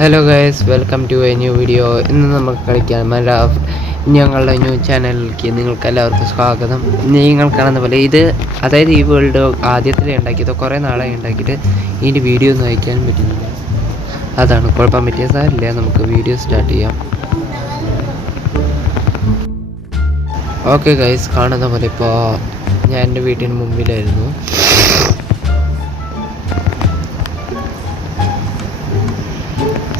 Hello guys, welcome to a new video. ഇന്ന് നമുക്ക് കളിക്കാൻ മൈൻക്രാഫ്റ്റ് ഞങ്ങളുടെ ന്യൂ ചാനലിലേക്ക് നിങ്ങൾക്ക് എല്ലാവർക്കും സ്വാഗതം. നിങ്ങൾ കാണുന്ന പോലെ അതായത് ഈ വേൾഡ് ആദ്യത്തിൽ ഉണ്ടാക്കിയത് കുറേ നാളായി ഉണ്ടാക്കിയിട്ട് ഇതിൻ്റെ വീഡിയോ ഒന്നും അയക്കാൻ പറ്റുന്നില്ല. അതാണ് കുഴപ്പം. പറ്റിയ സാരില്ല, നമുക്ക് വീഡിയോ സ്റ്റാർട്ട് ചെയ്യാം. ഓക്കെ ഗൈസ്, കാണുന്ന പോലെ ഇപ്പോൾ ഞാൻ എൻ്റെ വീട്ടിന് മുമ്പിലായിരുന്നു.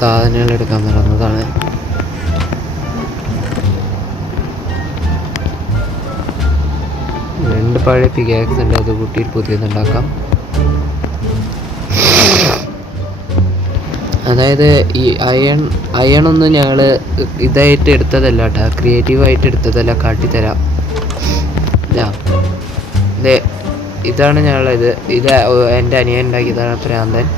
സാധനങ്ങൾ എടുക്കാൻ നടന്നതാണ്. രണ്ട് പഴയ പിക്കാക്സ് ഉണ്ട്, അത് കൂട്ടിയിട്ട് പുതിയതുണ്ടാക്കാം. അതായത് ഈ അയണൊന്നും ഞങ്ങൾ ഇതായിട്ട് എടുത്തതല്ല കേട്ടോ, ക്രിയേറ്റീവായിട്ട് എടുത്തതല്ല. കാട്ടിത്തരാം. ഇതാണ് ഞങ്ങളിത്. ഇത് എൻ്റെ അനിയൻ ഉണ്ടാക്കിയതാണ്, പ്രാന്തൻ.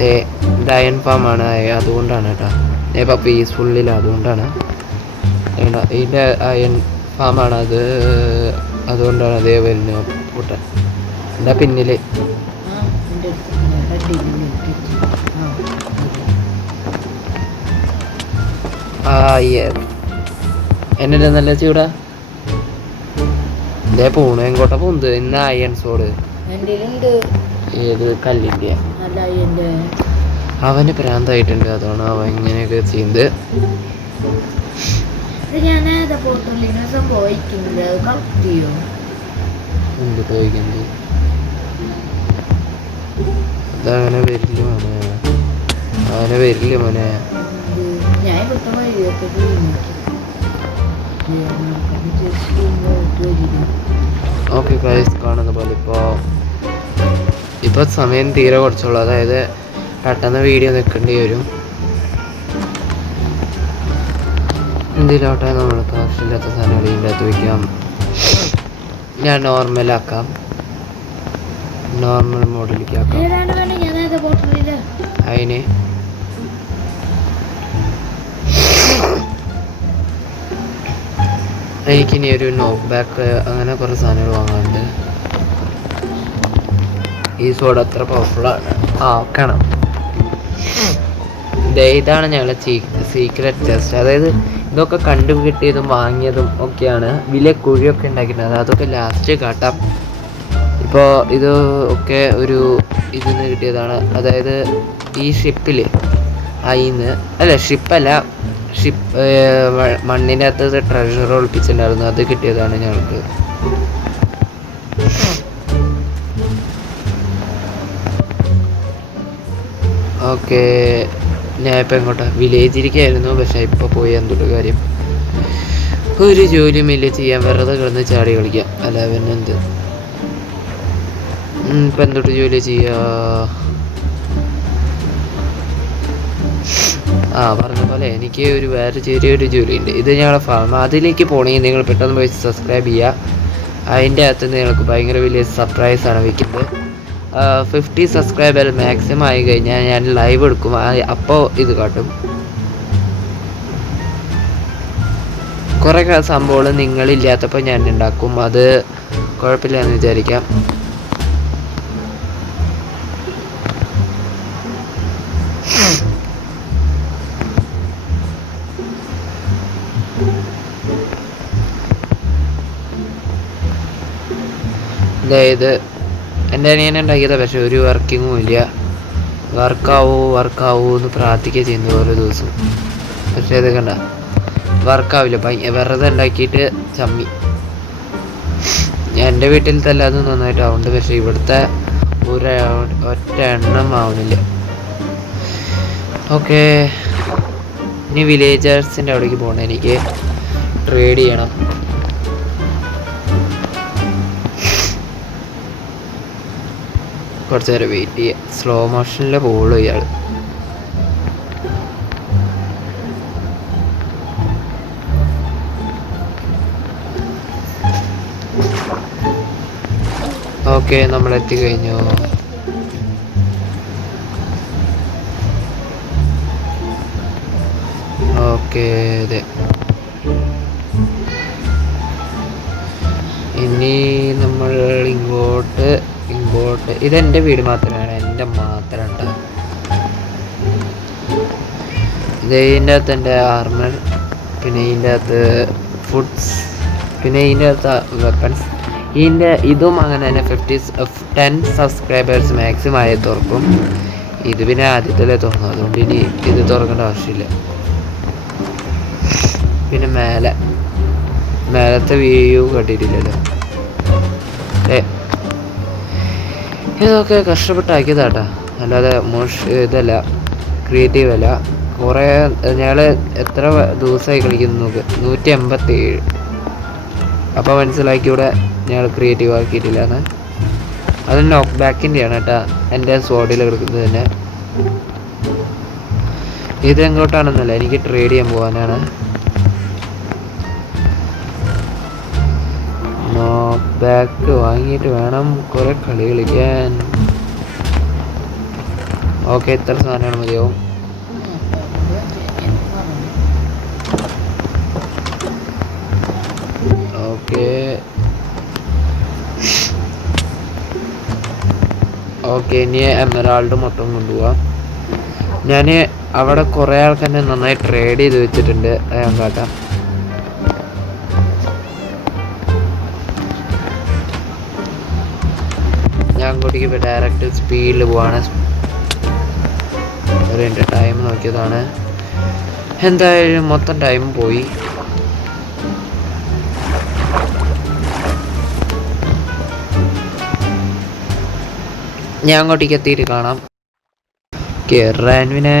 ഇത് അയൺ ഫാമാണ്, അതുകൊണ്ടാണ് കേട്ടോ. ഇപ്പോൾ പീസ്ഫുള്ളിൽ അതുകൊണ്ടാണ്. ഇതിൻ്റെ അയൺ ഫാമാണ് അത്, അതുകൊണ്ടാണ് അതേ വരുന്നത് കൂട്ടൻ. എന്താ പിന്നിൽ എന്നെ നല്ല ചൂടാ. ഇതേ പോണു എങ്ങോട്ടാ പോകുന്നത്? ഇന്ന് അയൺ സോഡ് ഏത് കല്ലിൻ്റെ? അവന് പ്രാന്തായിട്ടുണ്ട്, അതാണ് അവൻ ഇങ്ങനെയൊക്കെ ചെയ്യുന്നത്. അതങ്ങനെ വരില്ല മോനെ, അങ്ങനെ വരില്ല മോനെ. ഓക്കെ ഗൈസ്, കാണുന്ന പോലെ ഇപ്പോൾ സമയം തീരെ കുറച്ചുള്ളൂ. അതായത് പെട്ടെന്ന് വീഡിയോ നിൽക്കേണ്ടി വരും. എന്തിലോട്ടെ നമ്മൾ ആവശ്യമില്ലാത്ത സാധനങ്ങൾ ഇതിൻ്റെ അകത്ത് വയ്ക്കാം. ഞാൻ നോർമലാക്കാം, നോർമൽ മോഡിലേക്ക് ആക്കാം. അതിന് എനിക്കിനി ഒരു നോക്ക് ബാക്ക് അങ്ങനെ കുറേ സാധനങ്ങൾ വാങ്ങാനുണ്ട്. ഈ സോഡ അത്ര പവർഫുള്ളാണ്. കാണാം. ഇതാണ് ഞങ്ങളെ സീക്രട്ട് ചെസ്റ്റ്. അതായത് ഇതൊക്കെ കണ്ടുകിട്ടിയതും വാങ്ങിയതും ഒക്കെയാണ്. വലിയ കുഴിയൊക്കെ ഉണ്ടാക്കിയിട്ടുണ്ട്, അതൊക്കെ ലാസ്റ്റ് കാട്ടാം. ഇപ്പോൾ ഇത് ഒക്കെ ഒരു ഇതിന്ന് കിട്ടിയതാണ്. അതായത് ഈ ഷിപ്പിൽ ഷിപ്പല്ല, മണ്ണിൻ്റെ അകത്ത് ട്രഷർ ഒളിപ്പിച്ചിട്ടുണ്ടായിരുന്നു, അത് കിട്ടിയതാണ് ഞങ്ങൾക്ക്. ഓക്കെ, ഞാൻ ഇപ്പം എങ്ങോട്ടാ? വില്ലേജിലേക്കായിരുന്നു, പക്ഷേ ഇപ്പോൾ പോയി എന്തൊരു കാര്യം. ഒരു ജോലിയുമില്ല ചെയ്യാൻ, വെറുതെ കിടന്ന് ചാടി കളിക്കാം. അല്ല പിന്നെ എന്ത്, ഇപ്പം എന്തൊട്ട് ജോലി ചെയ്യാ? പറഞ്ഞ പോലെ എനിക്ക് വേറെ ചെറിയൊരു ജോലിയുണ്ട്. ഇത് ഞങ്ങളുടെ ഫാം. അതിലേക്ക് പോകണമെങ്കിൽ നിങ്ങൾ പെട്ടെന്ന് പോയി സബ്സ്ക്രൈബ് ചെയ്യുക. അതിൻ്റെ അകത്ത് നിങ്ങൾക്ക് ഭയങ്കര വലിയ സർപ്രൈസാണ് വയ്ക്കുന്നത്. 50 സബ്സ്ക്രൈബർ മാക്സിമം ആയി കഴിഞ്ഞാൽ ഞാൻ ലൈവ് എടുക്കും, അപ്പോൾ ഇത് കാട്ടും. കുറേ സംഭവങ്ങൾ നിങ്ങളില്ലാത്തപ്പോൾ ഞാൻ ഉണ്ടാക്കും, അത് കുഴപ്പമില്ല എന്ന് വിചാരിക്കാം. അതായത് എൻ്റെ അനിയനെ ഉണ്ടാക്കിയതാണ്, പക്ഷെ ഒരു വർക്കിങ്ങും ഇല്ല. വർക്കാവൂ എന്ന് പ്രാർത്ഥിക്കുക ചെയ്യുന്നത് ഓരോ ദിവസവും. പക്ഷേ അത് കണ്ട വർക്കാവില്ല, വെറുതെ ഉണ്ടാക്കിയിട്ട് ചമ്മി. എൻ്റെ വീട്ടിലത്തെ എല്ലാതും നന്നായിട്ടാവുന്നുണ്ട്, പക്ഷെ ഇവിടുത്തെ ഒറ്റ എണ്ണം ആവുന്നില്ല. ഓക്കെ, ഇനി വില്ലേജേഴ്സിൻ്റെ അവിടേക്ക് പോകണം. എനിക്ക് ട്രേഡ് ചെയ്യണം. കുറച്ച് നേരം വെയിറ്റ് ചെയ്യാം. സ്ലോ മോഷനിൽ പോകുള്ളൂ ഇയാൾ. ഓക്കെ, നമ്മൾ എത്തിക്കഴിഞ്ഞു. ഓക്കെ, അതെ. ഇനി നമ്മൾ ഇങ്ങോട്ട് ഇതെൻ്റെ വീട് മാത്രമാണ്. ഇതിൻ്റെ മാത്രം ഉണ്ട്. ഇതിൻ്റെ അകത്ത് എൻ്റെ ആർമർ, പിന്നെ ഇതിൻ്റെ അകത്ത് ഫുഡ്സ്, പിന്നെ ഇതിൻ്റെ അകത്ത് വെപ്പൺസ്. ഇതും അങ്ങനെ തന്നെ 10 സബ്സ്ക്രൈബേഴ്സ് മാക്സിമം ആയി തുറക്കും. ഇത് പിന്നെ ആദ്യത്തിലേ തുറന്നു, അതുകൊണ്ട് ഇനി ഇത് തുറക്കേണ്ട ആവശ്യമില്ല. പിന്നെ മേലത്തെ വ്യൂ കണ്ടിട്ടില്ലല്ലോ. ഇതൊക്കെ കഷ്ടപ്പെട്ടാക്കിയതാട്ടാ, അല്ലാതെ ഇതല്ല, ക്രിയേറ്റീവ് അല്ല. കുറേ ഞങ്ങൾ എത്ര ദിവസമായി കളിക്കുന്നു നോക്ക്, 187. അപ്പോൾ മനസ്സിലാക്കി ഇവിടെ ഞങ്ങൾ ക്രിയേറ്റീവ് ആക്കിയിട്ടില്ല എന്ന്. അത് നോക്ക് ബാക്കിൻ്റെയാണ് കേട്ടോ, എൻ്റെ സ്വാഡിൽ കിടക്കുന്നത് തന്നെ. ഇത് എങ്ങോട്ടാണെന്നല്ല, എനിക്ക് ട്രേഡ് ചെയ്യാൻ പോകാനാണ്. നോക്ക് ബാക്ക് വാങ്ങിയിട്ട് വേണം കുറേ കളി കളിക്കാൻ. ഓക്കെ, ഇത്ര സാധനങ്ങൾ മതിയാവും. ഓക്കെ ഇനി എമറാൾഡ് മൊത്തം കൊണ്ടുപോവാം. ഞാൻ അവിടെ കുറേ ആൾക്കാരെ നന്നായി ട്രേഡ് ചെയ്ത് വെച്ചിട്ടുണ്ട്, ഞാൻ കാട്ടാം. ഞാൻ അങ്ങോട്ടേക്ക് ഇപ്പോൾ ഡയറക്റ്റ് സ്പീഡിൽ പോവാണ്. ഒരു ടൈം നോക്കിയതാണ്, എന്തായാലും മൊത്തം ടൈം പോയി. ഞാൻ അങ്ങോട്ടേക്ക് എത്തിയിട്ട് കാണാം. കേറാൻവിനെ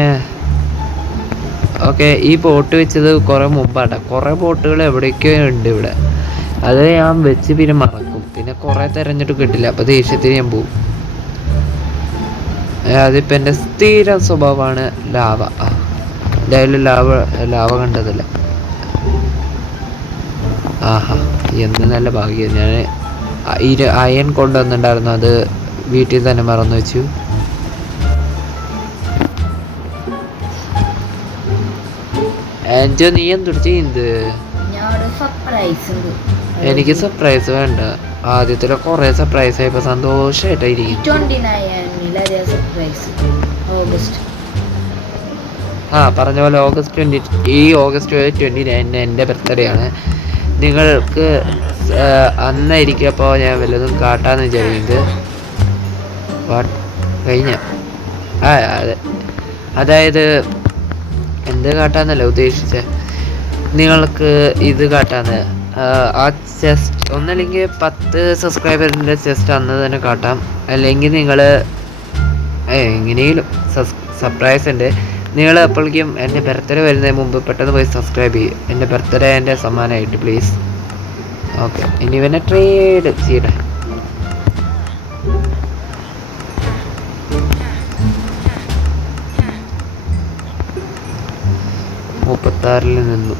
ഓക്കെ, ഈ ബോട്ട് വെച്ചത് കുറേ മുമ്പാട്ടോ. കുറേ ബോട്ടുകൾ എവിടേക്കോ ഉണ്ട് ഇവിടെ. അത് ഞാൻ വെച്ച് പിന്നെ മറക്കും, പിന്നെ കുറേ തിരഞ്ഞിട്ട് കിട്ടില്ല. അപ്പോൾ ദേഷ്യത്തിന് ഞാൻ പോവും. അതിപ്പോൾ എൻ്റെ സ്ഥിരം സ്വഭാവമാണ്. ലാവ എന്തായാലും ലാവ കണ്ടതല്ല. ആഹാ, എന്ത് നല്ല ഭാഗ്യം. ഞാൻ അയൺ കൊണ്ടുവന്നിട്ടുണ്ടായിരുന്നു, അത് വീട്ടിൽ തന്നെ മറന്നു വെച്ചു. ആൻജോ, നീ എന്തൊരു ചെയ്യുന്നത്? എനിക്ക് സർപ്രൈസ് വേണ്ട. ആദ്യത്തിലെ കുറേ സർപ്രൈസ് ആയപ്പോൾ സന്തോഷമായിട്ടായിരിക്കും. പറഞ്ഞ പോലെ ഈ ഓഗസ്റ്റ് 29 എൻ്റെ ബർത്ത്ഡേ ആണ്. നിങ്ങൾക്ക് അന്നായിരിക്കും അപ്പോൾ ഞാൻ വല്ലതും കാട്ടാന്ന് വിചാരിക്കുന്നത്. കഴിഞ്ഞ അതെ, അതായത് എന്ത് കാട്ടാന്നല്ല ഉദ്ദേശിച്ചത്, നിങ്ങൾക്ക് ഇത് കാട്ടാന്ന്. ആ ചെസ്റ്റ് ഒന്നല്ലെങ്കിൽ 10 സബ്സ്ക്രൈബറിൻ്റെ ചെസ്റ്റ് അന്ന് തന്നെ കാട്ടാം, അല്ലെങ്കിൽ നിങ്ങൾ എങ്ങനെയും സർപ്രൈസ് ഉണ്ട്. നിങ്ങൾ എപ്പോഴേക്കും എൻ്റെ ബർത്ത്ഡേ വരുന്നതിന് മുമ്പ് പെട്ടെന്ന് പോയി സബ്സ്ക്രൈബ് ചെയ്യും, എൻ്റെ ബർത്ത്ഡേ എൻ്റെ സമ്മാനമായിട്ട് പ്ലീസ്. ഓക്കെ, ഇനി പിന്നെ ട്രേഡ് ചെയ്യട്ടെ. നിന്നു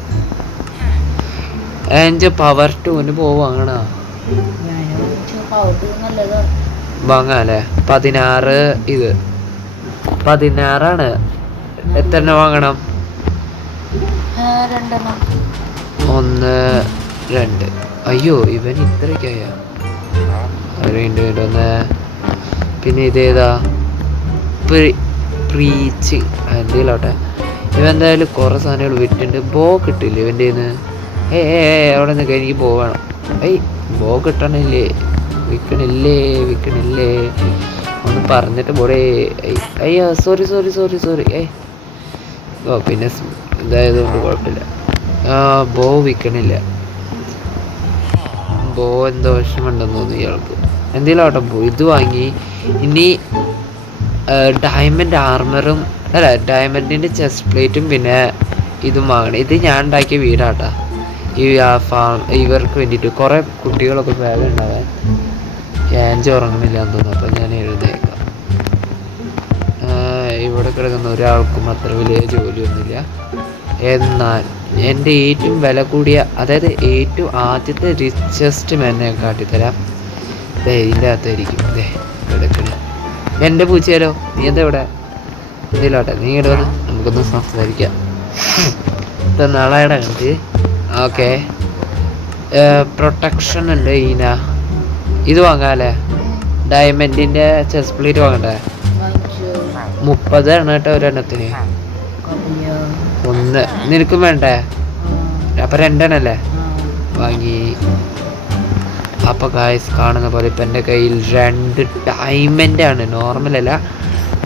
എൻ്റെ പവർ 2 പോവാങ്ങണ വാങ്ങാല്ലേ? 16 ഇത് 16ആണ്. എത്ര വാങ്ങണം? 1 2. അയ്യോ, ഇവൻ ഇത്രയ്ക്കായ. പിന്നെ ഇതേതാ? പ്രീച്ചിങ് എന്തെങ്കിലോട്ടെ. ഇവ എന്തായാലും കുറേ സാധനങ്ങൾ വിട്ടിട്ടുണ്ട്. ബോ കിട്ടില്ല ഇവൻ്റെ നിന്ന്. അവിടെ നിന്നൊക്കെ എനിക്ക് പോവണം. ബോ കിട്ടണില്ലേ? വിൽക്കണില്ലേ ഒന്ന് പറഞ്ഞിട്ട് പോടേ. അയ്യോ, സോറി. പിന്നെ ഇതായതുകൊണ്ട് കുഴപ്പമില്ല. ബോ വിൽക്കണില്ല. ബോ എന്തോ വിഷമമുണ്ടെന്ന് തോന്നുന്നു ഇയാൾക്ക്. എന്തെങ്കിലും ആട്ടെ, ഇത് വാങ്ങി. ഇനി ഡയമണ്ട് ആർമറും ഡയമണ്ടിൻ്റെ ചെസ്റ്റ് പ്ലേറ്റും പിന്നെ ഇതും വാങ്ങണം. ഇത് ഞാൻ ഉണ്ടാക്കിയ വീടാട്ടാ. ഇവർക്ക് വേണ്ടിയിട്ട് കുറേ കുട്ടികളൊക്കെ വേഗം ഉണ്ടാകാൻ. ആൻജി ഉറങ്ങുന്നില്ല എന്ന് തോന്നുന്നു, അപ്പം ഞാൻ എഴുന്നേക്കാം. ഇവിടെ കിടക്കുന്ന ഒരാൾക്കും അത്ര വലിയ ജോലിയൊന്നുമില്ല. എന്നാൽ എൻ്റെ ഏറ്റവും വില കൂടിയ, അതായത് ഏറ്റവും ആദ്യത്തെ റിച്ചസ്റ്റ് മെന്നെ കാട്ടിത്തരാം. ഇതിൻ്റെ അകത്തായിരിക്കും കിടക്കണേ. എൻ്റെ പൂച്ചയാലോ, നീ എന്താ ഇവിടെ? എന്തെങ്കിലോട്ടെ, നീ ഇവിടെ വന്ന് നമുക്കൊന്ന് സംസാരിക്കാം. ഇപ്പം നാളെയുടെ കണ്ടിട്ട് ഓക്കെ. പ്രൊട്ടക്ഷൻ ഉണ്ട്. ഇത് വാങ്ങാല്ലേ? ഡയമണ്ടിൻ്റെ ചെസ്റ്റ് പ്ലേറ്റ് വാങ്ങണ്ടേ? 30 കേട്ടോ ഒരെണ്ണത്തിന്. ഒന്ന് നിനക്കും വേണ്ടേ? അപ്പൊ 2 എണ്ണല്ലേ വാങ്ങി. അപ്പൊ ഗായ്സ് കാണുന്ന പോലെ ഇപ്പം എൻ്റെ കയ്യിൽ 2 ഡയമണ്ട് ആണ്, നോർമലല്ല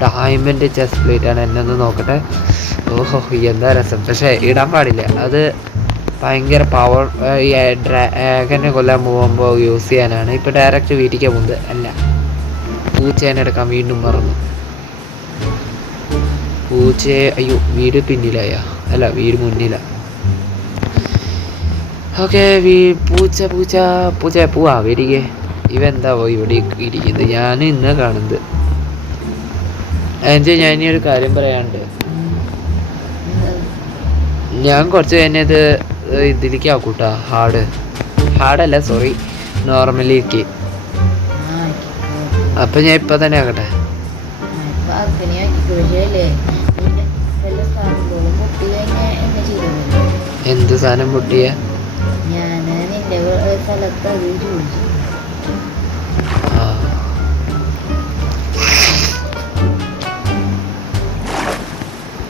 ഡയമണ്ട് ചെസ്റ്റ് പ്ലേറ്റ് ആണ്. എന്നെ ഒന്ന് നോക്കട്ടെ. ഓഹോ എന്താ രസം. പക്ഷെ ഇടാൻ പാടില്ല, അത് ഭയങ്കര പവർ. ഈ ഡ്രാഗനെ കൊല്ലാൻ പോകുമ്പോൾ യൂസ് ചെയ്യാനാണ്. ഇപ്പം ഡയറക്റ്റ് വീട്ടിലേക്ക് പോകുന്നത് അല്ല. പൂച്ചേനെ എടുക്കാൻ വീണ്ടും മറന്നു. പൂച്ചയെ അയ്യോ വീട് പിന്നിലായ അല്ല വീട് മുന്നിലാണ്. ഓക്കെ പൂച്ച പൂച്ച പൂച്ച പോവാ വീട്ടിക്ക്. ഇവെന്താവോ ഇവിടെ ഇരിക്കുന്നത്, ഞാൻ ഇന്ന് കാണുന്നത്. എന്നുവെച്ചാൽ ഞാൻ ഇനി ഒരു കാര്യം പറയാനുണ്ട്. ഞാൻ കുറച്ച് കഴിഞ്ഞത് ഇതിലേക്ക് ആക്കൂട്ടാ, ഹാർഡല്ല സോറി നോർമലിലേക്ക്. അപ്പം ഞാൻ ഇപ്പം തന്നെ ആക്കട്ടെ. എന്ത് സാധനം പൊട്ടിയ?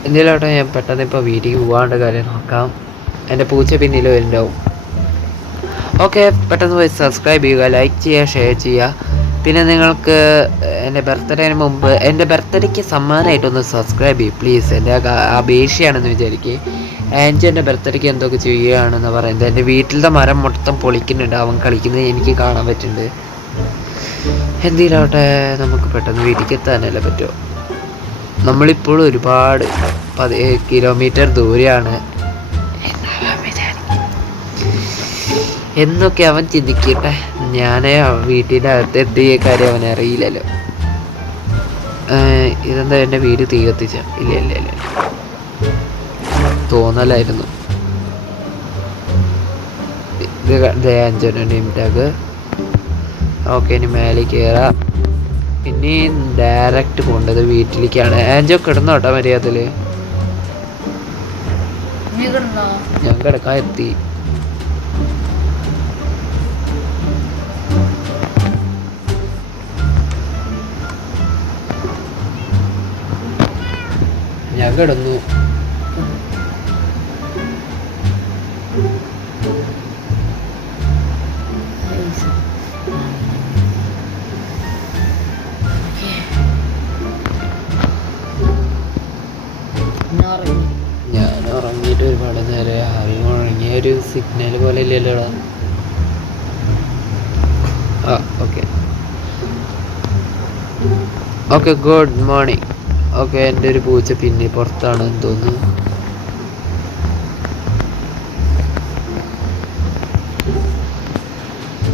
എന്തെങ്കിലോട്ടെ ഞാൻ പെട്ടെന്ന് ഇപ്പോൾ വീട്ടിലേക്ക് പോകാണ്ട് കാര്യം നോക്കാം. എൻ്റെ പൂച്ച പിന്നിൽ വരുന്നുണ്ടാവും. ഓക്കെ പെട്ടെന്ന് പോയി സബ്സ്ക്രൈബ് ചെയ്യുക, ലൈക്ക് ചെയ്യുക, ഷെയർ ചെയ്യുക. പിന്നെ നിങ്ങൾക്ക് എൻ്റെ ബർത്ത്ഡേന് മുമ്പ് എൻ്റെ ബർത്ത്ഡേക്ക് സമ്മാനമായിട്ടൊന്ന് സബ്സ്ക്രൈബ് ചെയ്യും പ്ലീസ്. എൻ്റെ അപേക്ഷയാണെന്ന് വിചാരിക്കുക. ആൻറ്റി എൻ്റെ ബർത്ത്ഡേക്ക് എന്തൊക്കെ ചെയ്യുകയാണെന്ന് പറയുന്നത്. എൻ്റെ വീട്ടിലത്തെ മരം മൊത്തം പൊളിക്കുന്നുണ്ട്, അവൻ കളിക്കുന്നത് എനിക്ക് കാണാൻ പറ്റുന്നുണ്ട്. എന്തെങ്കിലാവട്ടെ നമുക്ക് പെട്ടെന്ന് വീട്ടിലേക്ക് എത്താനല്ലേ പറ്റുമോ. നമ്മളിപ്പോഴും ഒരുപാട് കിലോമീറ്റർ ദൂരെയാണ് എന്നൊക്കെ അവൻ ചിന്തിക്കട്ടെ. ഞാൻ വീട്ടിൻ്റെ അകത്ത് എത്തിയ കാര്യം അവനെ അറിയില്ലല്ലോ. ഇതെന്താ എൻ്റെ വീട് തീ കത്തിച്ച? ഇല്ല തോന്നലായിരുന്നു. ഇത് 5 നെയിം ടാഗ്. ഓക്കെ ഇനി മേലെ കയറാം. ഇനി ഡയറക്റ്റ് പോകേണ്ടത് വീട്ടിലേക്കാണ്. ആൻജോ കിടന്നോട്ടാ മര്യാദയില്. ഞാൻ കിടക്കാൻ എത്തി. ഞാൻ കിടന്നു. ഞാൻ ഉറങ്ങിയിട്ട് ഒരുപാട് നേരം. ആരും ഉറങ്ങിയ ഒരു സിഗ്നൽ പോലെ ഇല്ലല്ലോടാ. Okay good morning. ഓക്കെ എൻ്റെ ഒരു പൂച്ച പിന്നെ പുറത്താണെന്ന് തോന്നുന്നു.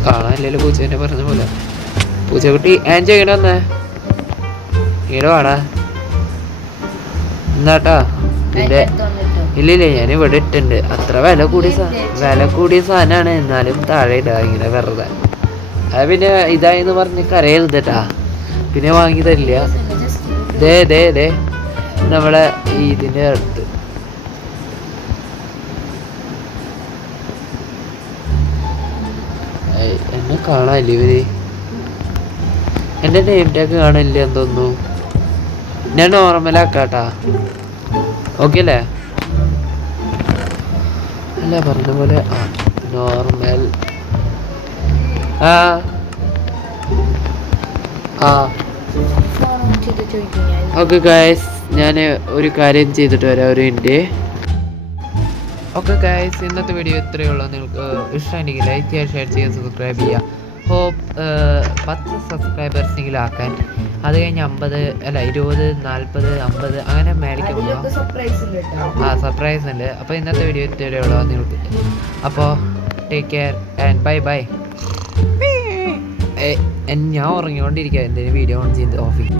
കാണാനില്ലല്ലോ പൂച്ചേനെ പറഞ്ഞ പോലെ. പൂച്ചക്കുട്ടി ആൻജോ ഇങ്ങനെ വന്നേ, ഇങ്ങനെ വാടാ എന്നാട്ടാ. നിന്റെ ഇല്ലില്ല ഞാൻ ഇവിടെ ഇട്ടുണ്ട്. അത്ര വില കൂടിയ സാധനമാണ്, എന്നാലും താഴെ ഇടാ ഇങ്ങനെ വെറുതെ. അത് പിന്നെ ഇതായെന്ന് പറഞ്ഞ് കരയരുതട്ടാ, പിന്നെ വാങ്ങി തരില്ല. ദേ നമ്മളെ ഇതിൻ്റെ അടുത്ത് എന്നെ കാണാനില്ല ഇവര്. എൻ്റെ നെയിം ടാഗ് കാണില്ല എന്ന് തോന്നുന്നു. ഞാൻ നോർമലാക്കാട്ടാ. ഓക്കെ അല്ലേ? അല്ല പറഞ്ഞ പോലെ നോർമൽ. ഓക്കെ ഗായ്സ് ഞാൻ ഒരു കാര്യം ചെയ്തിട്ട് വരാം, ഒരു മിനിറ്റ്. ഓക്കെ ഗായ്സ് ഇന്നത്തെ വീഡിയോ ഇത്രയേ ഉള്ളൂ. നിങ്ങൾക്ക് ഇഷ്ടമാണെങ്കിൽ ലൈക്ക് ചെയ്യുക, ഷെയർ ചെയ്യുക, സബ്സ്ക്രൈബ് ചെയ്യുക. ഹോപ്പ് 10 സബ്സ്ക്രൈബേഴ്സെങ്കിലും ആക്കാൻ. അത് കഴിഞ്ഞ് 50 അല്ല 20, 40, 50 അങ്ങനെ മേലേക്ക് പോകാം. സർപ്രൈസ് ഉണ്ട്. അപ്പോൾ ഇന്നത്തെ വീഡിയോ ഇത്രയേ ഉള്ളൂ നിങ്ങൾക്ക്. അപ്പോൾ ടേക്ക് കെയർ ആൻഡ് ബൈ. ഞാൻ ഉറങ്ങിക്കൊണ്ടിരിക്കുക, എന്തെങ്കിലും വീഡിയോ ഓൺ ചെയ്ത് ഓഫ് ചെയ്യും.